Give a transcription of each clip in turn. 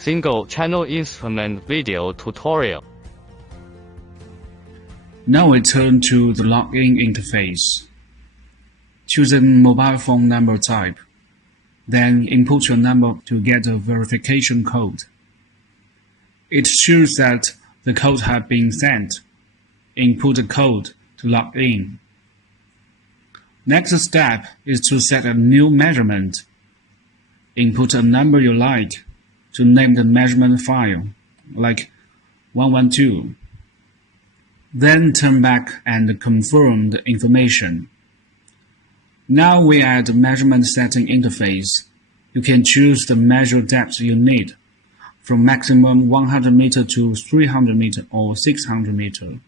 single channel instrument video tutorial. Now we turn to the login interface. Choose a mobile phone number type. Then input your number to get a verification code. It shows that the code has been sent. Input the code to log in. Next step is to set a new measurement. Input a number you like to name the measurement file, like 112. Then turn back and confirm the information. Now we add the measurement setting interface. You can choose the measure depth you need, from maximum 100 meter to 300 meter or 600 meter.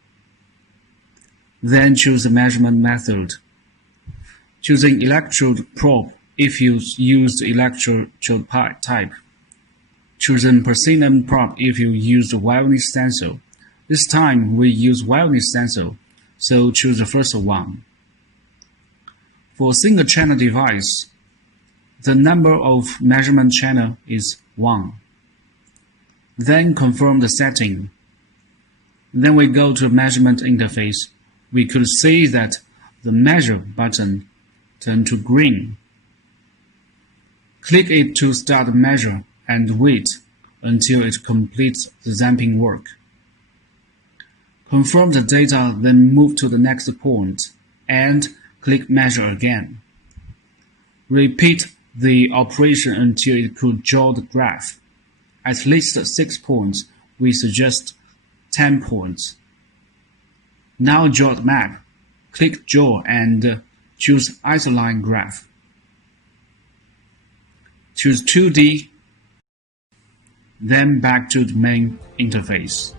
Then choose the measurement method. Choosing electrode probe if you use the electrode type. Choosing persistent probe if you use the wildness sensor. This time we use wildness sensor, so choose the first one. For a single channel device, the number of measurement channel is 1. Then confirm the setting. Then we go to measurement interface. We could see that the measure button turned to green. Click it to start the measure and wait until it completes the zapping work. Confirm the data, then move to the next point and click measure again. Repeat the operation until it could draw the graph. At least 6 points, we suggest 10 points. Now draw the map. Click draw and choose isoline graph. Choose 2D, then back to the main interface.